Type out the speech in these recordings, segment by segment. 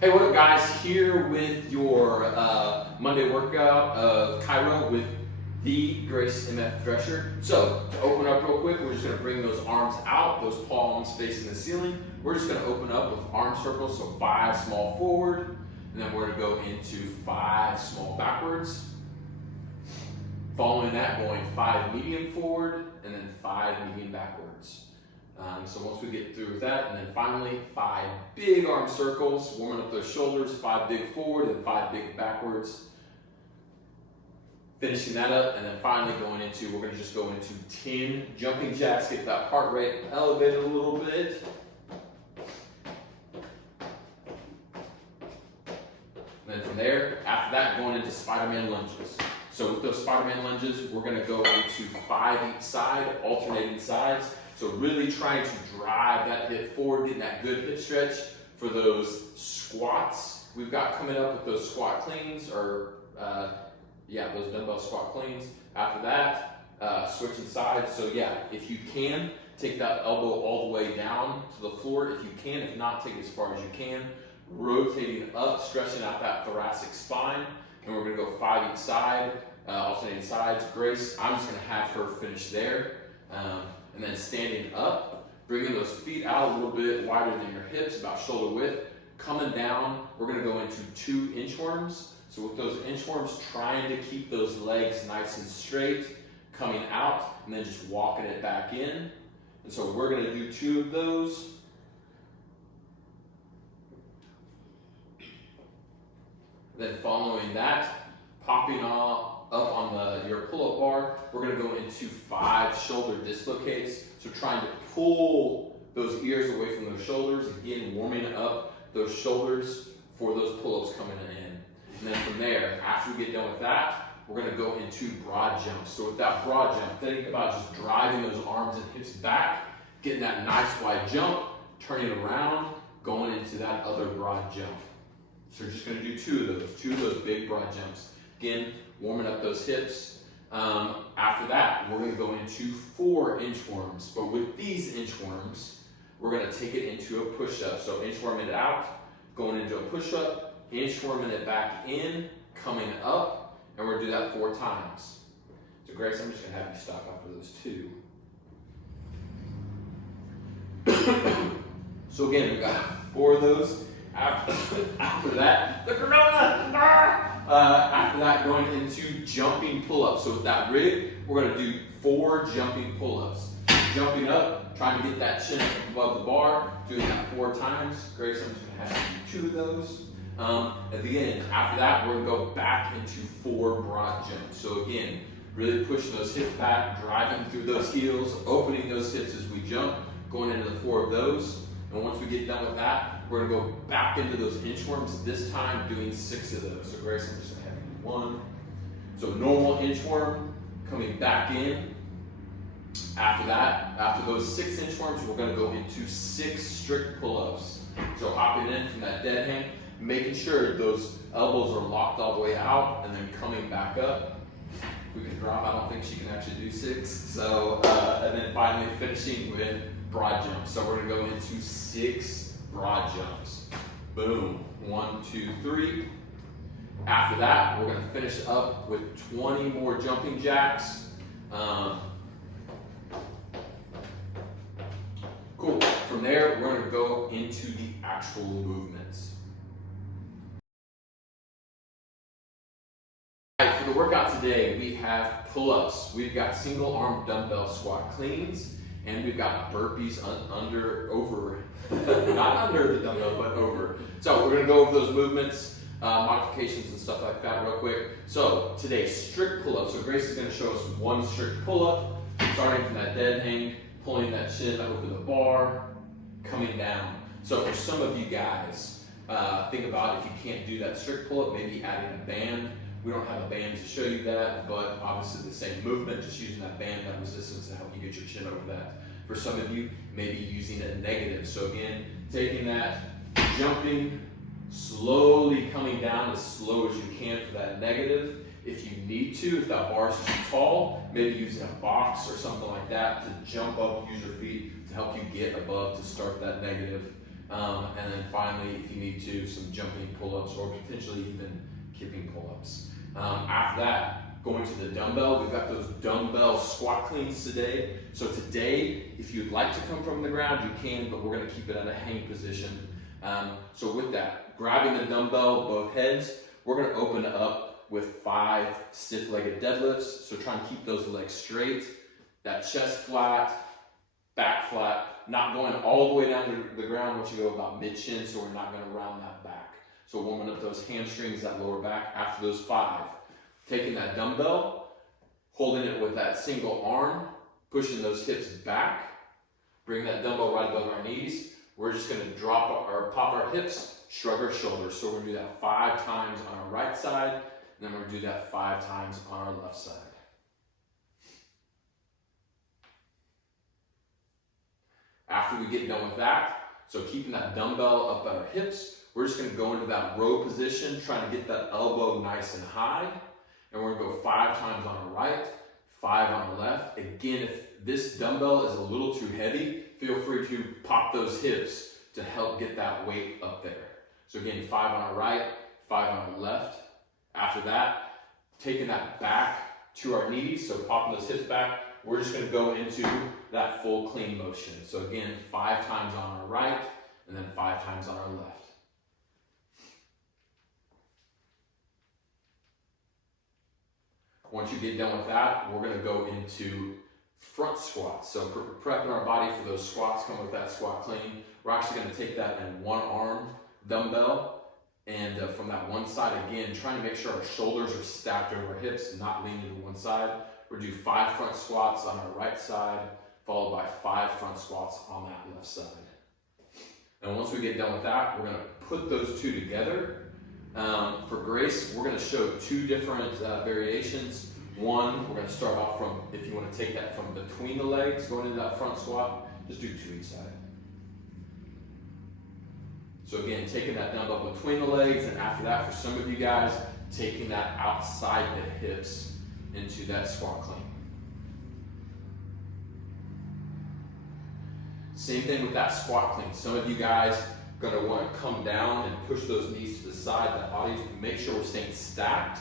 Hey, what up guys? Here with your Monday workout of Cairo with the Grace MF Dresser. So to open up real quick, we're just gonna bring those arms out, those palms facing the ceiling. We're just gonna open up with arm circles, so 5 small forward, and then we're gonna go into 5 small backwards. Following that, going 5 medium forward, and then 5 medium backwards. So once we get through with that, and then finally 5 big arm circles, warming up those shoulders, 5 big forward and 5 big backwards. Finishing that up, and then finally we're gonna just go into 10 jumping jacks, get that heart rate elevated a little bit. And then from there, after that, going into Spider-Man lunges. So with those Spider-Man lunges, we're gonna go into 5 each side, alternating sides. So really trying to drive that hip forward, getting that good hip stretch for those squats we've got coming up with those squat cleans, or those dumbbell squat cleans. After that, switching sides. So yeah, if you can, take that elbow all the way down to the floor. If you can, if not, take it as far as you can. Rotating up, stretching out that thoracic spine. And we're gonna go 5 each side, alternating sides. Grace, I'm just gonna have her finish there. And then standing up, bringing those feet out a little bit wider than your hips, about shoulder width. Coming down, we're gonna go into 2 inchworms. So with those inchworms, trying to keep those legs nice and straight, coming out, and then just walking it back in. And so we're gonna do 2 of those. Then following that, popping up on your pull-up bar, we're gonna go into 5 shoulder dislocates. So trying to pull those ears away from those shoulders, again, warming up those shoulders for those pull-ups coming in. And then from there, after we get done with that, we're gonna go into broad jumps. So with that broad jump, think about just driving those arms and hips back, getting that nice wide jump, turning around, going into that other broad jump. So we're just gonna do 2 of those big broad jumps. Again, warming up those hips. After that, we're gonna go into 4 inchworms. But with these inchworms, we're gonna take it into a push-up. So inchworming it out, going into a push-up, inchworming it back in, coming up, and we're gonna do that 4 times. So Grace, I'm just gonna have you stop after those 2. So again, we've got 4 of those. After that, the corona! After that, going into jumping pull-ups. So with that rig, we're gonna do 4 jumping pull-ups. Jumping up, trying to get that chin above the bar, doing that 4 times. Grace, I'm just gonna have you do 2 of those. At the end, after that, we're gonna go back into 4 broad jumps. So again, really pushing those hips back, driving through those heels, opening those hips as we jump, going into the 4 of those. And once we get done with that, we're gonna go back into those inchworms, this time doing 6 of those. So Grace, I'm just gonna have you do 1. So normal inchworm, coming back in. After that, after those 6 inchworms, we're gonna go into 6 strict pull-ups. So hopping in from that dead hang, making sure those elbows are locked all the way out, and then coming back up. We can drop, I don't think she can actually do 6. So, and then finally finishing with broad jumps. So we're gonna go into 6 broad jumps. Boom, 1, 2, 3. After that, we're gonna finish up with 20 more jumping jacks. Cool, from there, we're gonna go into the actual movements. All right, for the workout today, we have pull-ups. We've got single arm dumbbell squat cleans, and we've got burpees over, not under the dumbbell, but over. So we're gonna go over those movements, modifications and stuff like that real quick. So today, strict pull-up. So Grace is gonna show us 1 strict pull-up, starting from that dead hang, pulling that chin over the bar, coming down. So for some of you guys, think about if you can't do that strict pull-up, maybe adding a band. We don't have a band to show you that, but obviously the same movement, just using that band, that resistance to help you get your chin over that. For some of you, maybe using a negative. So again, taking that, jumping, slowly coming down as slow as you can for that negative. If you need to, if that bar is too tall, maybe using a box or something like that to jump up, use your feet to help you get above to start that negative. And then finally, if you need to, some jumping pull-ups or potentially even kipping pull-ups. After that, going to the dumbbell, we've got those dumbbell squat cleans today. So today, if you'd like to come from the ground, you can, but we're gonna keep it at a hang position. So with that, grabbing the dumbbell, both heads, we're gonna open up with 5 stiff-legged deadlifts. So try and keep those legs straight, that chest flat, back flat, not going all the way down to the ground once you go about mid-shin, so we're not gonna round that back. So warming up those hamstrings, that lower back. After those 5, taking that dumbbell, holding it with that single arm, pushing those hips back, bring that dumbbell right above our knees. We're just gonna drop or pop our hips, shrug our shoulders. So we're gonna do that 5 times on our right side, and then we're gonna do that 5 times on our left side. After we get done with that, so keeping that dumbbell up at our hips, we're just gonna go into that row position, trying to get that elbow nice and high. And we're gonna go 5 times on our right, 5 on our left. Again, if this dumbbell is a little too heavy, feel free to pop those hips to help get that weight up there. So again, 5 on our right, 5 on our left. After that, taking that back to our knees, so popping those hips back, we're just gonna go into that full clean motion. So again, 5 times on our right, and then 5 times on our left. Once you get done with that, we're gonna go into front squats. So prepping our body for those squats, come with that squat clean. We're actually gonna take that in one arm dumbbell, and from that one side, again, trying to make sure our shoulders are stacked over our hips, not leaning to one side. We're gonna do 5 front squats on our right side, followed by 5 front squats on that left side. And once we get done with that, we're gonna put those 2 together. For grace, we're gonna show 2 different variations. One, we're gonna start off from, if you wanna take that from between the legs, going into that front squat, just do 2 each side. So again, taking that dumbbell between the legs, and after that, for some of you guys, taking that outside the hips into that squat clean. Same thing with that squat clean. Some of you guys gonna want to come down and push those knees to the side, that body, make sure we're staying stacked,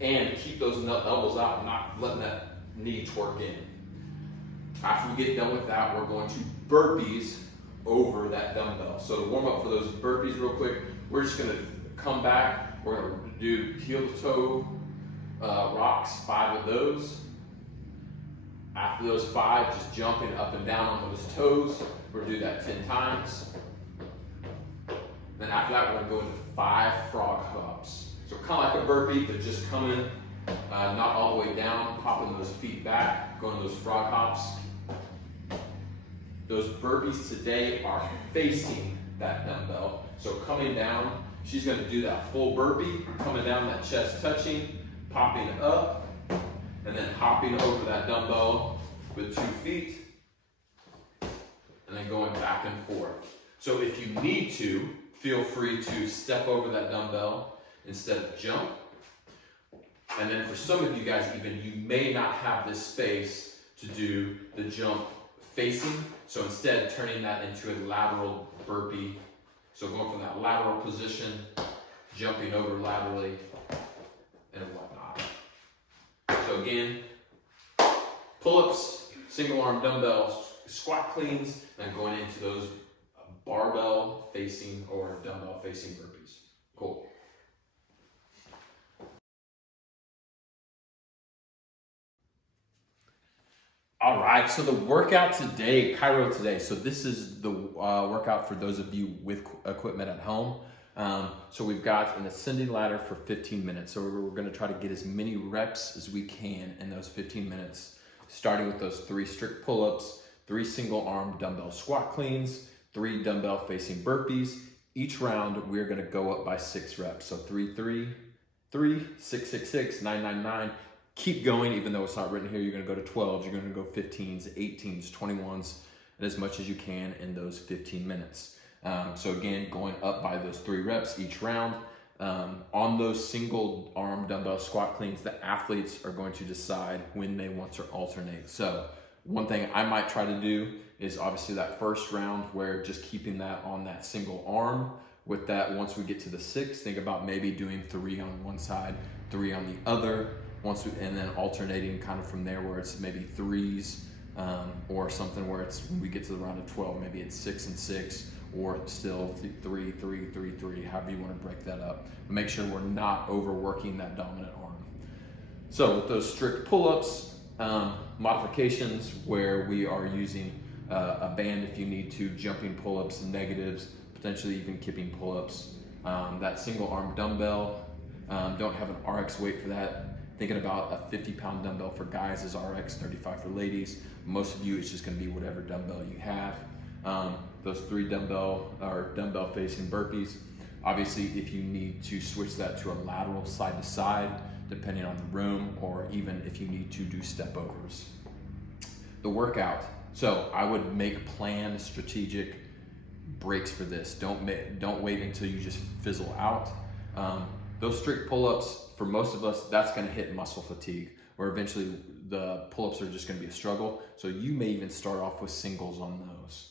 and keep those elbows out, not letting that knee twerk in. After we get done with that, we're going to burpees over that dumbbell. So to warm up for those burpees real quick, we're just gonna come back, we're gonna do heel to toe rocks, 5 of those. After those 5, just jumping up and down on those toes. We're gonna do that 10 times. Then after that, we're gonna go into 5 frog hops. So kind of like a burpee, but just coming, not all the way down, popping those feet back, going to those frog hops. Those burpees today are facing that dumbbell. So coming down, she's gonna do that full burpee, coming down, that chest touching, popping up, and then hopping over that dumbbell with 2 feet, and then going back and forth. So if you need to, feel free to step over that dumbbell instead of jump. And then for some of you guys, even, you may not have this space to do the jump facing. So instead, turning that into a lateral burpee. So going from that lateral position, jumping over laterally, and whatnot. So again, pull-ups, single arm dumbbells, squat cleans, and going into those barbell facing or dumbbell facing burpees. Cool. All right, so the workout today, Cairo today. So this is the workout for those of you with equipment at home. So we've got an ascending ladder for 15 minutes. So we're gonna try to get as many reps as we can in those 15 minutes, starting with those 3 strict pull-ups, 3 single arm dumbbell squat cleans, 3 dumbbell facing burpees. Each round, we're gonna go up by 6 reps. So 3, 3, 3, 6, 6, 6, 9, 9, 9. Keep going, even though it's not written here. You're gonna go to 12s, you're gonna go 15s, 18s, 21s, and as much as you can in those 15 minutes. So again, going up by those 3 reps each round. On those single arm dumbbell squat cleans, the athletes are going to decide when they want to alternate. So one thing I might try to do is obviously that first round where just keeping that on that single arm. With that, once we get to the 6, think about maybe doing 3 on one side, 3 on the other, and then alternating kind of from there where it's maybe 3s, or something where it's, when we get to the round of 12, maybe it's 6 and 6, or still 3, 3, 3, 3, however you want to break that up. But make sure we're not overworking that dominant arm. So with those strict pull-ups, modifications where we are using a band if you need to, jumping pull-ups, negatives, potentially even kipping pull-ups. That single arm dumbbell, don't have an RX weight for that. Thinking about a 50-pound dumbbell for guys is RX, 35 for ladies. Most of you, it's just gonna be whatever dumbbell you have. Those 3 dumbbell facing burpees. Obviously, if you need to switch that to a lateral side to side, depending on the room, or even if you need to do step overs. The workout. So I would make planned strategic breaks for this. Don't wait until you just fizzle out. Those strict pull-ups, for most of us, that's gonna hit muscle fatigue, where eventually the pull-ups are just gonna be a struggle. So you may even start off with singles on those.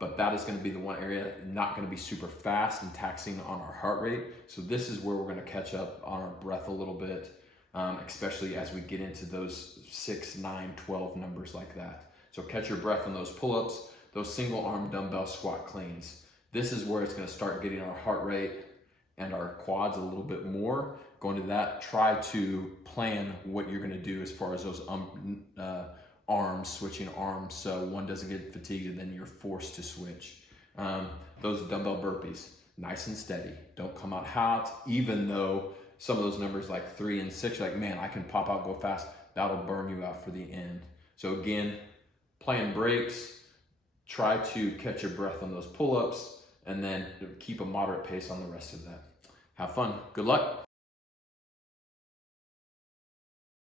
But that is gonna be the one area, not gonna be super fast and taxing on our heart rate. So this is where we're gonna catch up on our breath a little bit, especially as we get into those 6, 9, 12 numbers like that. So catch your breath on those pull-ups, those single arm dumbbell squat cleans. This is where it's gonna start getting our heart rate and our quads a little bit more. Going to that, try to plan what you're gonna do as far as those arms, switching arms, so one doesn't get fatigued and then you're forced to switch. Those dumbbell burpees, nice and steady. Don't come out hot, even though some of those numbers like 3 and 6, you're like, man, I can pop out, go fast. That'll burn you out for the end. So again, plan breaks, try to catch your breath on those pull-ups, and then keep a moderate pace on the rest of that. Have fun, good luck.